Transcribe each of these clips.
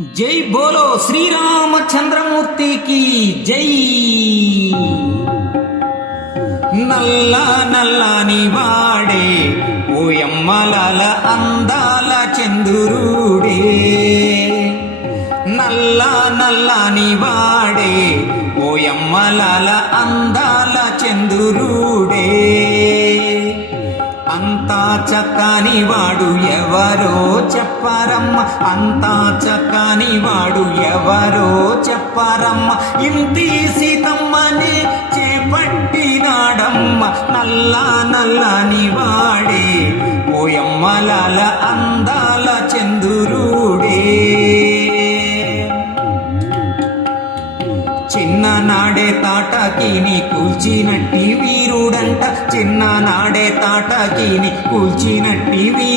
జై బోలో శ్రీరామచంద్రమూర్తికి జై. నల్ల నల్లని వాడే ఓయమ్మలాల అందాల చంద్రుడే. నల్ల నల్లని వాడే ఓయమ్మలాల అందాల చంద్రుడే. అంతా చక్కని వాడు ఎవరో చెప్పరమ్మ. అంతా చక్కని వాడు ఎవరో చెప్పరమ్మ. ఇంటి సీతమ్మని చేపట్టినాడమ్మ. నల్ల నల్లని వాడే ఓయమ్మలాల అందాల చందురుడే. చిన్ననాడే తాటకిని కూల్చినట్టి వీరుడంట. చిన్ననాడే తాటకిని కూల్చినట్టి వీరు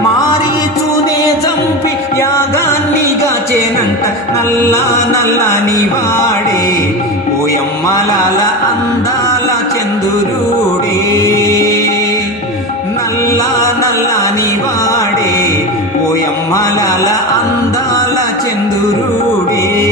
మారీచునే చంపి యాగాన్ని గచేనంట. నల్ల నల్లని వాడే ఓయమ్మలాల అందాల చందురుడే. నల్ల నల్లని వాడే ఓయమ్మలాల అందాల చందురుడే.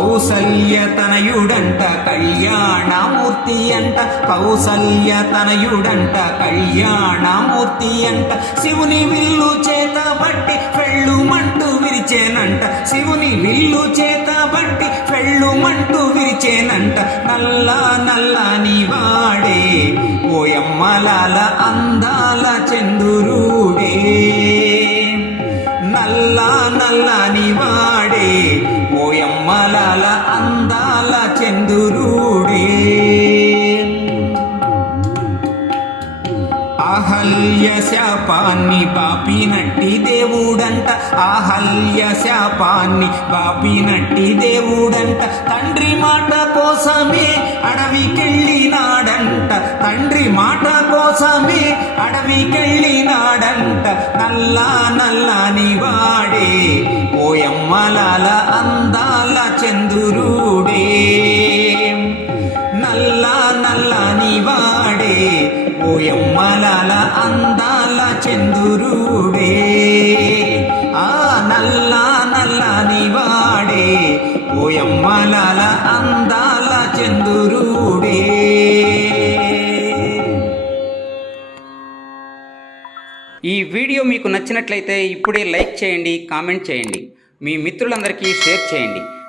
కౌసల్యతనయుడంట కళ్యాణమూర్తి అంట కౌసల్యతనయుడంట కళ్యాణమూర్తి అంట శివుని విల్లు చేత బట్టి పెళ్ళుమంటూ విరిచేనంట. శివుని విల్లు చేత బట్టి పెళ్ళుమంటూ విరిచేనంట. నల్ల నల్లని వాడే ఓయమ్మలాల అందాల చందురుడే నల్ల నల్లని వాడే అందాల అందాల చందురుడే. అహల్య శాపాన్ని బాపినట్టి దేవుడంట అహల్య శాపాన్ని బాపినట్టి దేవుడంట. తండ్రి మాట కోసమే అడవికెళ్ళినాడంట తండ్రి మాట కోసమే అడవికెళ్ళినాడంట నల్ల నల్లని వాడే ఓయమ్మలాల అంద చందురుడే నల్ల నల్లని వాడే ఓయమ్మలాల అందాల చందురుడే ఆ నల్ల నల్లని వాడే ఓయమ్మలాల అందాల చందురుడే ఈ వీడియో మీకు నచ్చినట్లయితే ఇప్పుడే లైక్ చేయండి కామెంట్ చేయండి. మీ మిత్రులందరికీ షేర్ చేయండి.